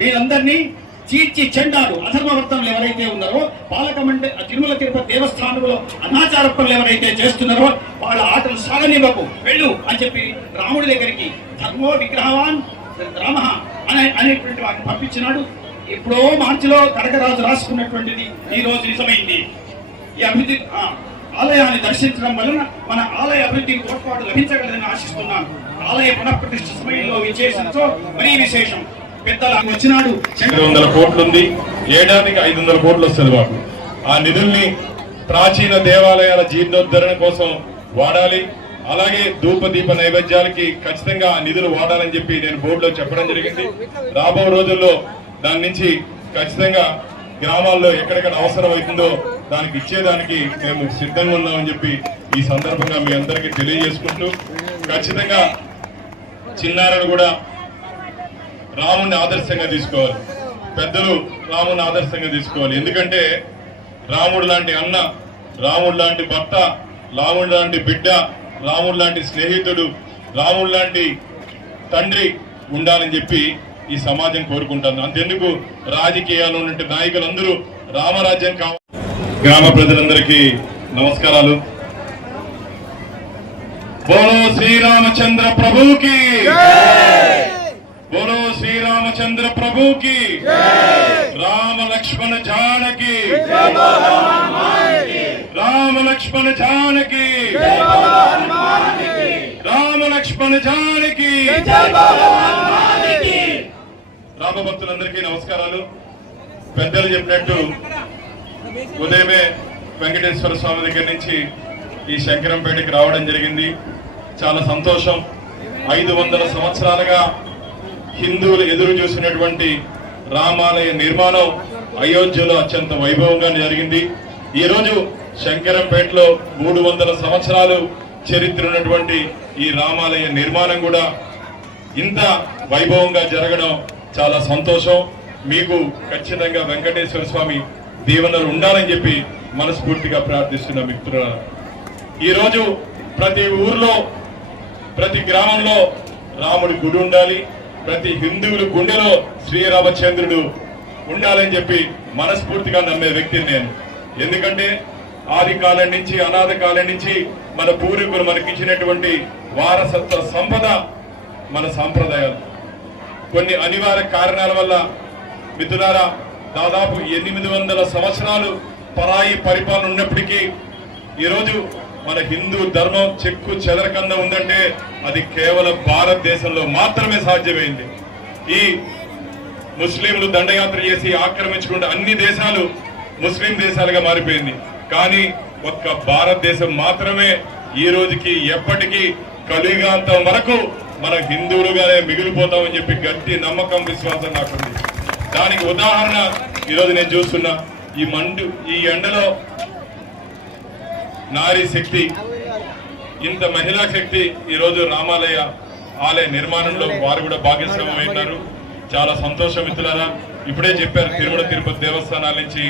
వీళ్ళందరినీ చీల్చి చెండాలు అధర్మవర్తనలు ఎవరైతే ఉన్నారో తిరుమల తిరుపతి దేవస్థానంలో అనాచార పనులు ఎవరైతే చేస్తున్నారో వాళ్ళ ఆటలు సాగనివ్వకు వెళ్ళు అని చెప్పి రాముడి దగ్గరికి ధర్మో విగ్రహవాన్ రామ అనేటువంటి వాటిని పంపించినాడు. ఎప్పుడో మార్చిలో కనకరాజు రాసుకున్నటువంటిది ఈ రోజు నిజమైంది. ఈ అభివృద్ధి ఆలయాన్ని దర్శించడం వలన మన ఆలయ అభివృద్ధికి తోడ్పాటు లభించగలదని ఆశిస్తున్నాను. ఆలయ పునఃప్రతిష్ఠ సమయంలో విశేషంతో మరీ విశేషం పెద్దలు వచ్చినాడు. 200 కోట్లు ఉంది, ఏడాదికి 500 కోట్లు వస్తుంది మాకు. ఆ నిధుల్ని ప్రాచీన దేవాలయాల జీర్ణోద్ధరణ కోసం వాడాలి. అలాగే ధూప దీప నైవేద్యాలకి ఖచ్చితంగా ఆ నిధులు వాడాలని చెప్పి నేను బోర్డులో చెప్పడం జరిగింది. రాబో రోజుల్లో దాని నుంచి ఖచ్చితంగా గ్రామాల్లో ఎక్కడెక్కడ అవసరం అవుతుందో దానికి ఇచ్చేదానికి మేము సిద్ధంగా ఉన్నామని చెప్పి ఈ సందర్భంగా మీ అందరికీ తెలియజేసుకుంటూ, ఖచ్చితంగా చిన్నారులు కూడా రాముడిని ఆదర్శంగా తీసుకోవాలి. పెద్దలు రాముడిని ఆదర్శంగా తీసుకోవాలి. ఎందుకంటే రాముడు లాంటి అన్న, రాముడు లాంటి భర్త, రాముడు లాంటి బిడ్డ, రాముడు లాంటి స్నేహితుడు, రాముడు లాంటి తండ్రి ఉండాలని చెప్పి ఈ సమాజం కోరుకుంటాను. అంతెందుకు రాజకీయాల్లో ఉన్న నాయకులందరూ రామరాజ్యం కావాలి. గ్రామ ప్రజలందరికీ నమస్కారాలు. బోలో శ్రీరామచంద్ర ప్రభుకి, బోలో శ్రీరామచంద్ర ప్రభుకి, రామ లక్ష్మణ జానకి, రామ లక్ష్మణ జానకి, రామ లక్ష్మణ జానకి. రామభక్తులందరికీ నమస్కారాలు. పెద్దలు చెప్పినట్టు ఉదయమే వెంకటేశ్వర స్వామి దగ్గర నుంచి ఈ శంకరంపేటకి రావడం జరిగింది. చాలా సంతోషం. 500 సంవత్సరాలుగా హిందువులు ఎదురు చూసినటువంటి రామాలయ నిర్మాణం అయోధ్యలో అత్యంత వైభవంగా జరిగింది. ఈరోజు శంకరంపేటలో 300 సంవత్సరాలు చరిత్ర ఉన్నటువంటి ఈ రామాలయ నిర్మాణం కూడా ఇంత వైభవంగా జరగడం చాలా సంతోషం. మీకు ఖచ్చితంగా వెంకటేశ్వర స్వామి దీవెనలు ఉండాలని చెప్పి మనస్ఫూర్తిగా ప్రార్థిస్తున్న మిత్రులారా, ఈరోజు ప్రతి ఊర్లో ప్రతి గ్రామంలో రాముడి గుడి ఉండాలి. ప్రతి హిందువుల గుండెలో శ్రీరామచంద్రుడు ఉండాలని చెప్పి మనస్ఫూర్తిగా నమ్మే వ్యక్తిని నేను. ఎందుకంటే ఆది కాలం నుంచి అనాథ కాలం నుంచి మన పూర్వీకులు మనకిచ్చినటువంటి వారసత్వ సంపద మన సాంప్రదాయాలు. కొన్ని అనివార్య కారణాల వల్ల మిత్రులారా దాదాపు 800 సంవత్సరాలు పరాయి పరిపాలన ఉన్నప్పటికీ ఈరోజు మన హిందూ ధర్మం చెక్కు చెదరకంద ఉందంటే అది కేవలం భారతదేశంలో మాత్రమే సాధ్యమైంది. ఈ ముస్లింలు దండయాత్ర చేసి ఆక్రమించుకుంటే అన్ని దేశాలు ముస్లిం దేశాలుగా మారిపోయింది. కానీ ఒక్క భారతదేశం మాత్రమే ఈ రోజుకి ఎప్పటికీ కలియుగాంతం వరకు మన హిందువులుగానే మిగిలిపోతామని చెప్పి గట్టి నమ్మకం విశ్వాసం నాకుంది. దానికి ఉదాహరణ ఈరోజు నేను చూస్తున్నా. ఈ ఎండలో నారీ శక్తి, ఇంత మహిళా శక్తి ఈరోజు రామాలయ ఆలయ నిర్మాణంలో వారు కూడా భాగస్వామ్యం అయినారు. చాలా సంతోషం మిత్రులారా. ఇప్పుడే చెప్పారు తిరుమల తిరుపతి దేవస్థానాల నుంచి